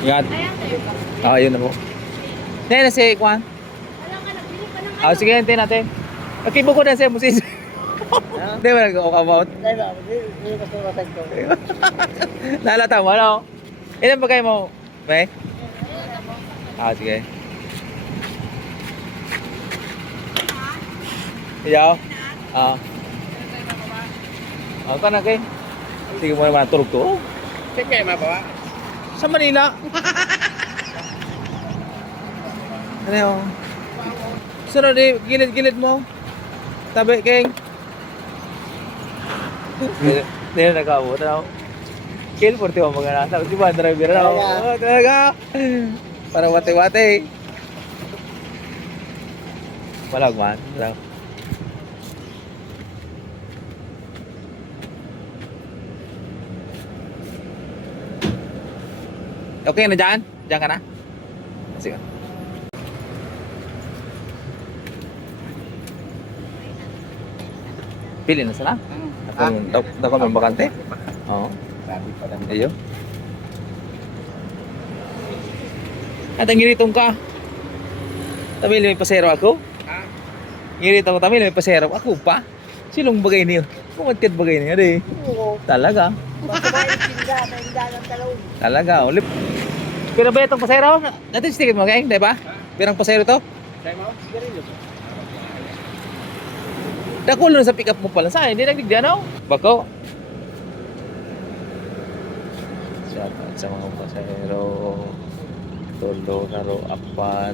Ingat. Ayan kayo ba? Ah, yun na po. Hindi na si Kwan. Wala ka nagbili pa ng Ah, sige, hintayin natin. Nakibo ko na siya, musis. Hindi ba nag-walk-about? Hindi ko sumasag ko. Nalata mo, ano? Ilan ba kayo mo? May? Ah, sige. Iyaw? Ah. Ah, ka na kayo? Sige mo naman, turog-turog. Check kayo mabawa. Sa Manila. Ano yun? Sunod eh, gilid-gilid mo. Tabi, King. Hindi na nag-aabot, ano? Kill, 41 mga nasa. Di ba, driver na ako? Oo, talaga. Para wate-wate. Walang man. Walang. Okay na dyan? Dyan ka na? Sige. Pili na sila? Ako may bakante? Oo. Sabi pa lang. Ayo. At ang giritong ka. Tamil may pasero ako? Ha? Giritong ko tamil may pasero ako pa. Silong bagay niyo? Kumatkit bagay niyo, di? Oo. Talaga. Basta ba yung tinda, may tinda ng talong. Talaga. Ulip. Pero ba itong pasero? Dati sticket mo, gang, di ba? Pirang pasero to? Sabi mo? Sigarilyo. Dakulo na sa pick up mo pala sa akin. Hindi nagdigyan ako. Bako. Shout out sa mga pasahero. Tolo, naro, apat.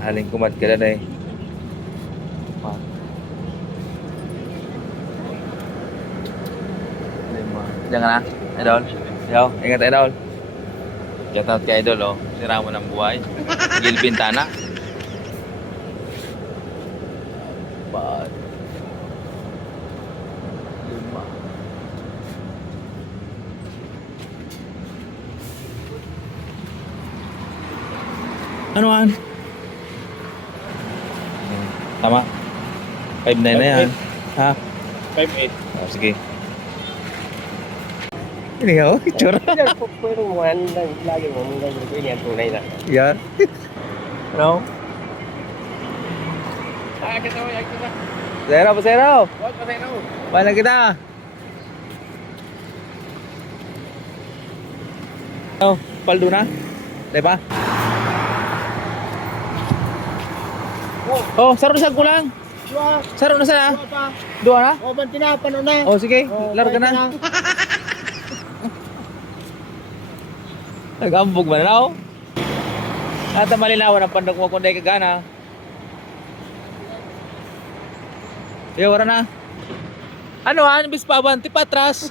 Haling kumad ka na eh. Apat. Lima. Diyan ka na, idol. Yo, ingat idol. Shout out kay idol, oh. Sira mo ng buhay. Gil Bintana. Apat. Lima. Anuan? Tama. 5-9 na yan. Ha? 5-8. Oh, sige. Ini oh, itsura. Pero mo lang lagi mo mong lagi ko ini ang tunay na. Yan. Ano? Ah, kita mo, kita. Zero pa zero. Wag pa tayo. Paano kita? Oh, paldo na. Diba? Oh, saro na sa kulang. Dua. Saro na sana. Dua pa. Dua na? O, ban tinapan na. Oh, sige. Oh, Laro ka na. Nag-ambog man na ako. At malinawan ang pandok mo kung di kagana. Yo, wala na. Ano, bis pa, banti patras.